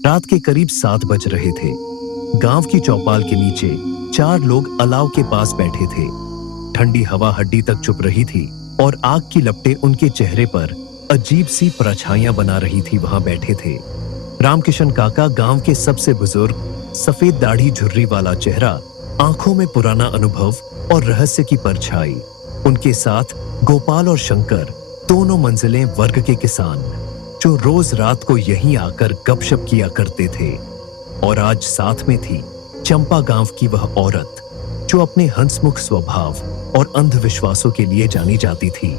रात के करीब 7 बज रहे थे। गांव की चौपाल के नीचे 4 लोग अलाव के पास बैठे थे। ठंडी हवा हड्डी तक चुभ रही थी और आग की लपटें उनके चेहरे पर अजीब सी परछाइयां बना रही थी। वहां बैठे थे रामकिशन काका, गांव के सबसे बुजुर्ग, सफेद दाढ़ी, झुर्री वाला चेहरा, आंखों में पुराना अनुभव और रहस्य की परछाई। उनके साथ गोपाल और शंकर, दोनों मंजिलें वर्ग के किसान, जो रोज रात को यहीं आकर गपशप किया करते थे। और आज साथ में थी चंपा, गांव की वह औरत जो अपने हंसमुख स्वभाव और अंधविश्वासों के लिए जानी जाती थी।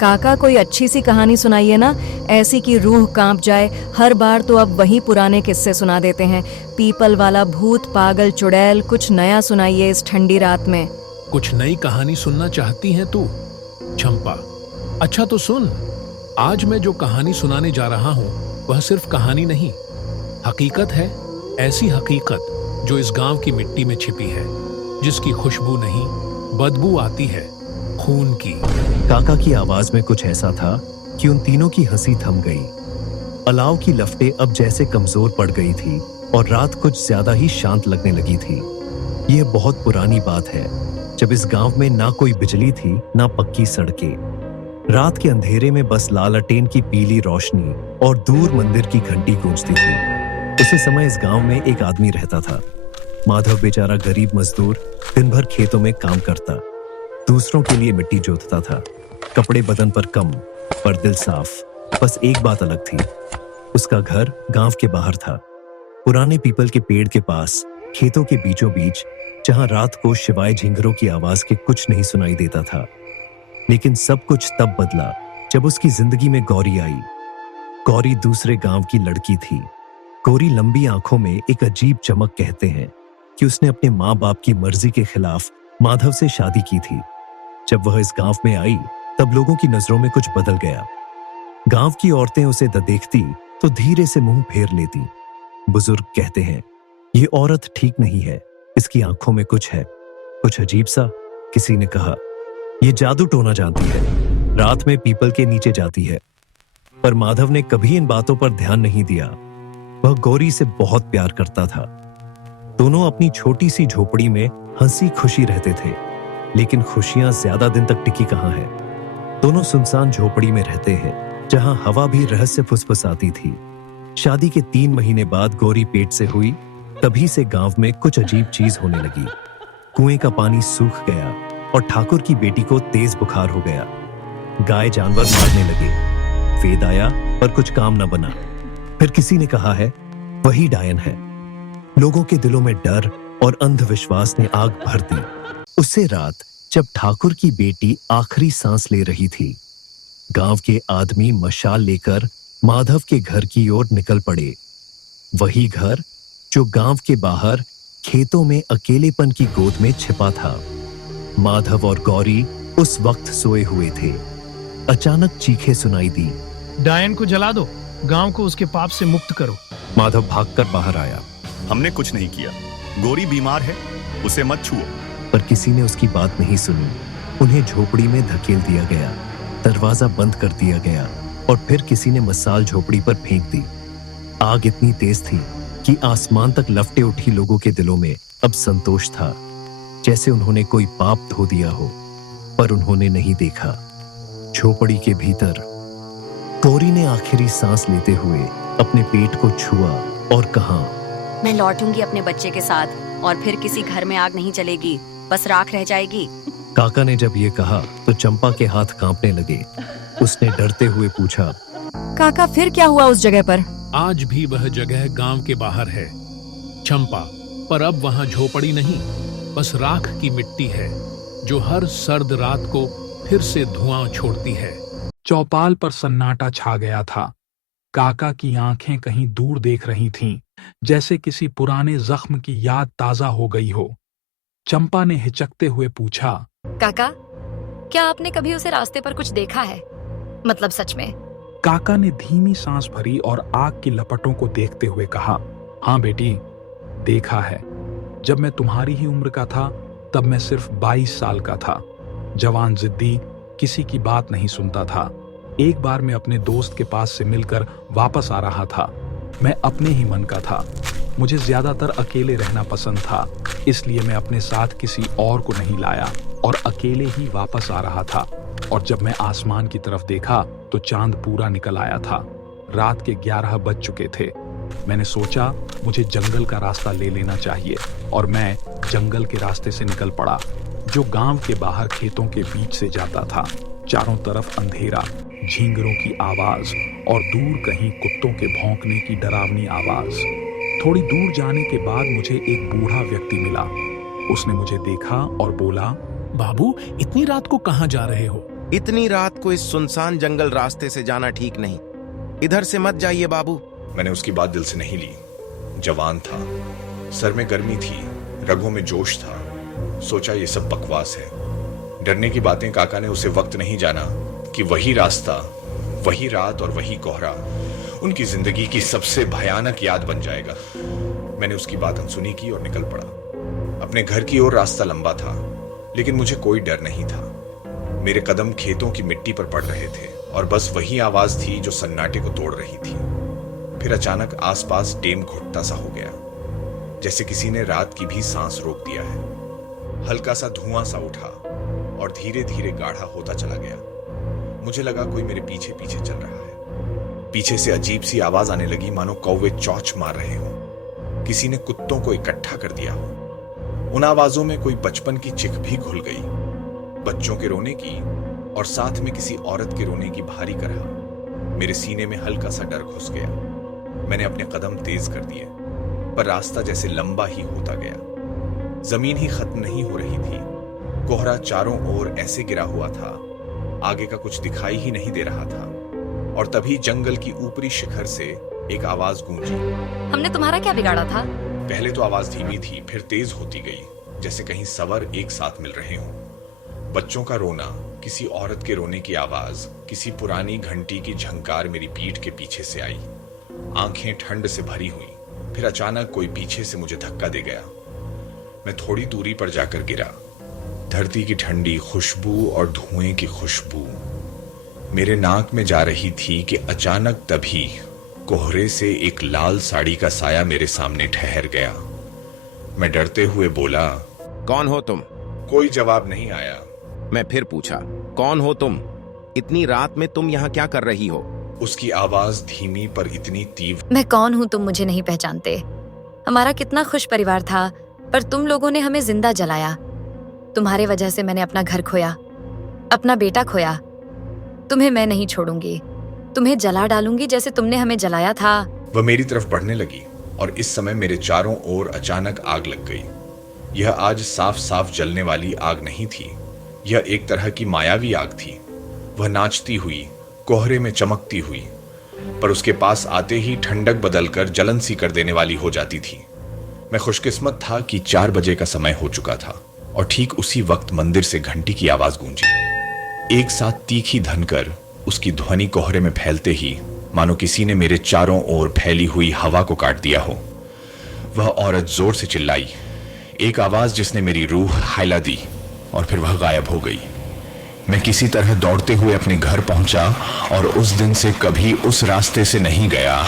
काका, कोई अच्छी सी कहानी सुनाइए ना, ऐसी कि रूह कांप जाए। हर बार तो अब वही पुराने किस्से सुना देते हैं। पीपल वाला भूत, पागल, चुड़ैल, कुछ नया सुनाइए इस ठंडी रात में। कुछ नई कहानी सुनना चाहती हैं तू, चंपा? अच्छा तो सुन, आज मैं जो कहानी सुनाने जा रहा हूँ वह सिर्फ कहानी नहीं, हकीकत है। ऐसी हकीकत जो इस गांव की मिट्टी में छिपी है, जिसकी खुशबू नहीं बदबू आती है, खून की। काका की आवाज में कुछ ऐसा था कि उन तीनों की हंसी थम गई। अलाव की लपटें अब जैसे कमजोर पड़ गई थी और रात कुछ ज्यादा ही शांत लगने लगी थी। यह बहुत पुरानी बात है, जब इस गांव में ना कोई बिजली थी, ना पक्की सड़कें। रात के अंधेरे में बस लालटेन की पीली रोशनी और दूर मंदिर की घंटी गूंजती थी। उसी समय इस गांव में एक आदमी रहता था, माधव। बेचारा गरीब मजदूर, दिन भर खेतों में काम करता, दूसरों के लिए मिट्टी जोतता था। कपड़े बदन पर कम, पर दिल साफ। बस एक बात अलग थी, उसका घर गांव के बाहर था, पुराने पीपल के पेड़ के पास, खेतों के बीचों बीच, जहां रात को शिवाय झिंगरों की आवाज के कुछ नहीं सुनाई देता था। लेकिन सब कुछ तब बदला जब उसकी जिंदगी में गौरी आई। गौरी दूसरे गांव की लड़की थी। गौरी लंबी आंखों में एक अजीब चमक, कहते हैं कि उसने अपने माँ बाप की मर्जी के खिलाफ माधव से शादी की थी। जब वह इस गांव में आई तब लोगों की नजरों में कुछ बदल गया। गांव की औरतें उसे देखती तो धीरे से मुंह फेर लेती। बुजुर्ग कहते हैं, ये औरत ठीक नहीं है, इसकी आंखों में कुछ है, कुछ अजीब सा। किसी ने कहा, ये जादू टोना जानती है, रात में पीपल के नीचे जाती है। पर माधव ने कभी इन बातों पर ध्यान नहीं दिया। वह गौरी से बहुत प्यार करता था। दोनों अपनी छोटी सी झोपड़ी में हंसी खुशी रहते थे, लेकिन खुशियां ज्यादा दिन तक टिकी कहां है। दोनों सुनसान झोपड़ी में रहते हैं, जहां हवा भी रहस्य फुसफुसाती थी। शादी के 3 महीने बाद गौरी पेट से हुई, तभी से गांव में कुछ अजीब चीज होने लगी। कुएं का पानी सूख गया और ठाकुर की बेटी को तेज बुखार हो गया। गाय जानवर मारने लगे। वेद आया पर कुछ काम न बना। फिर किसी ने कहा है वही डायन है। लोगों के दिलों में डर और अंधविश्वास ने आग भर दी। उससे रात जब ठाकुर की बेटी आखिरी सांस ले रही थी, गांव के आदमी मशाल लेकर माधव के घर की ओर निकल पड़े। वही घर जो गांव के बाहर खेतों में अकेलेपन की गोद में छिपा था। माधव और गौरी उस वक्त सोए हुए थे। अचानक चीखें सुनाई दी, डायन को जला दो, गांव को उसके पाप से मुक्त करो। माधव भागकर बाहर आया। हमने कुछ नहीं किया, गौरी बीमार है, उसे मत छुओ। पर किसी ने उसकी बात नहीं सुनी। उन्हें झोपड़ी में धकेल दिया गया, दरवाजा बंद कर दिया गया और फिर किसी ने मसाल झोपड़ी पर फेंक दी। आग इतनी तेज थी कि आसमान तक लपटे उठी। लोगों के दिलों में अब संतोष था, जैसे उन्होंने कोई पाप धो दिया हो, पर उन्होंने नहीं देखा। झोपड़ी के भीतर गौरी ने आखिरी सांस लेते हुए अपने पेट को छुआ और कहा, मैं लौटूंगी अपने बच्चे के साथ और फिर किसी घर में आग नहीं जलेगी, बस राख रह जाएगी। काका ने जब ये कहा तो चंपा के हाथ कांपने लगे। उसने डरते हुए पूछा, काका, फिर क्या हुआ उस जगह पर? आज भी वह जगह गांव के बाहर है, चंपा, पर अब वहां झोपड़ी नहीं, बस राख की मिट्टी है, जो हर सर्द रात को फिर से धुआं छोड़ती है। चौपाल पर सन्नाटा छा गया था। काका की आंखें कहीं दूर देख रही थीं, जैसे किसी पुराने जख्म की याद ताजा हो गई हो। चंपा ने हिचकते हुए पूछा, काका, क्या आपने कभी उसे रास्ते पर कुछ देखा है? मतलब सच में? काका ने धीमी सांस भरी और आग की लपटों को देखते हुए कहा, हाँ बेटी, देखा है। जब मैं तुम्हारी ही उम्र का था तब मैं सिर्फ 22 साल का था। जवान, जिद्दी, किसी की बात नहीं सुनता था। एक बार मैं अपने दोस्त के पास से मिलकर वापस आ रहा था। मैं अपने ही मन का था। मुझे ज्यादातर अकेले रहना पसंद था, इसलिए मैं अपने साथ किसी और को नहीं लाया और अकेले ही वापस आ रहा था। और जब मैं आसमान की तरफ देखा तो चांद पूरा निकल आया था। रात के 11 बज चुके थे। मैंने सोचा मुझे जंगल का रास्ता ले लेना चाहिए और मैं जंगल के रास्ते से निकल पड़ा, जो गांव के बाहर खेतों के बीच से जाता था। चारों तरफ अंधेरा, झींगरों की आवाज और दूर कहीं कुत्तों के भौंकने की डरावनी आवाज। थोड़ी दूर जाने के बाद मुझे एक बूढ़ा व्यक्ति मिला। उसने मुझे देखा और बोला, बाबू, इतनी रात को कहाँ जा रहे हो? इतनी रात को इस सुनसान जंगल रास्ते से जाना ठीक नहीं। इधर से मत जाइए बाबू। मैंने उसकी बात दिल से नहीं ली। जवान था, सर में गर्मी थी, रगों में जोश था। सोचा ये सब बकवास है। डरने की बातें काका ने उसे वक्त नहीं जाना कि वही रास्ता, वही रात और वही कोहरा उनकी जिंदगी की सबसे भयानक याद बन जाएगा। मैंने उसकी बात अनसुनी की और निकल पड़ा। अपने घर की ओर रास्ता लंबा था, लेकिन मुझे कोई डर नहीं था। मेरे कदम खेतों की मिट्टी पर पड़ रहे थे और बस वही आवाज थी जो सन्नाटे को तोड़ रही थी। फिर अचानक आसपास टेम घुटता सा हो गया, जैसे किसी ने रात की भी सांस रोक दिया है। हल्का सा धुआं सा उठा और धीरे धीरे गाढ़ा होता चला गया। मुझे लगा कोई मेरे पीछे पीछे चल रहा है। पीछे से अजीब सी आवाज आने लगी, मानो कौवे चौंच मार रहे हो। किसी ने कुत्तों को इकट्ठा कर दिया हो। उन आवाजों में कोई बचपन की चिख भी घुल गई, बच्चों के रोने की और साथ में किसी औरत के रोने की भारी करहा। मेरे सीने में हल्का सा डर घुस गया। मैंने अपने कदम तेज कर दिए, पर रास्ता जैसे लंबा ही होता गया। जमीन ही खत्म नहीं हो रही थी। कोहरा चारों ओर ऐसे गिरा हुआ था, आगे का कुछ दिखाई ही नहीं दे रहा था। और तभी जंगल की ऊपरी शिखर से एक आवाज गूंजी। हमने तुम्हारा क्या बिगाड़ा था? पहले तो आवाज धीमी थी, फिर तेज होती गई, जैसे कहीं सवर एक साथ मिल रहे हों। बच्चों का रोना, किसी औरत के रोने की आवाज, किसी पुरानी घंटी की झंकार मेरी पीठ के पीछे से आई। आंखें ठंड से भरी हुई। फिर अचानक कोई पीछे से मुझे धक्का दे गया। मैं थोड़ी दूरी पर जाकर गिरा। धरती की ठंडी खुशबू और धुएं की खुशबू मेरे नाक में जा रही थी कि अचानक तभी कोहरे से एक लाल साड़ी का साया मेरे सामने ठहर गया। मैं डरते हुए बोला, कौन हो तुम? कोई जवाब नहीं आया। मैं फिर पूछा, कौन हो तुम? इतनी रात में तुम यहाँ क्या कर रही हो? उसकी आवाज धीमी पर इतनी तीव्र। मैं कौन हूँ तुम मुझे नहीं पहचानते। हमारा कितना खुश परिवार था, पर तुम लोगों ने हमें जिंदा जलाया। तुम्हारे वजह से मैंने अपना घर खोया, अपना बेटा खोया। तुम्हें मैं नहीं छोड़ूंगी, तुम्हें जला डालूंगी जैसे तुमने हमें जलाया था। वह मेरी तरफ बढ़ने लगी और इस समय मेरे चारों ओर अचानक आग लग गई। यह आज साफ साफ जलने वाली आग नहीं थी, यह एक तरह की मायावी आग थी। वह नाचती हुई, कोहरे में चमकती हुई, पर उसके पास आते ही ठंडक बदलकर जलन सी कर देने वाली हो जाती थी। मैं खुशकिस्मत था कि 4 बजे का समय हो चुका था और ठीक उसी वक्त मंदिर से घंटी की आवाज गूंजी। एक साथ तीखी धनकर उसकी ध्वनि कोहरे में फैलते ही मानो किसी ने मेरे चारों ओर फैली हुई हवा को काट दिया हो। वह औरत जोर से चिल्लाई, एक आवाज जिसने मेरी रूह हिला दी, और फिर वह गायब हो गई। मैं किसी तरह दौड़ते हुए अपने घर पहुंचा और उस दिन से कभी उस रास्ते से नहीं गया।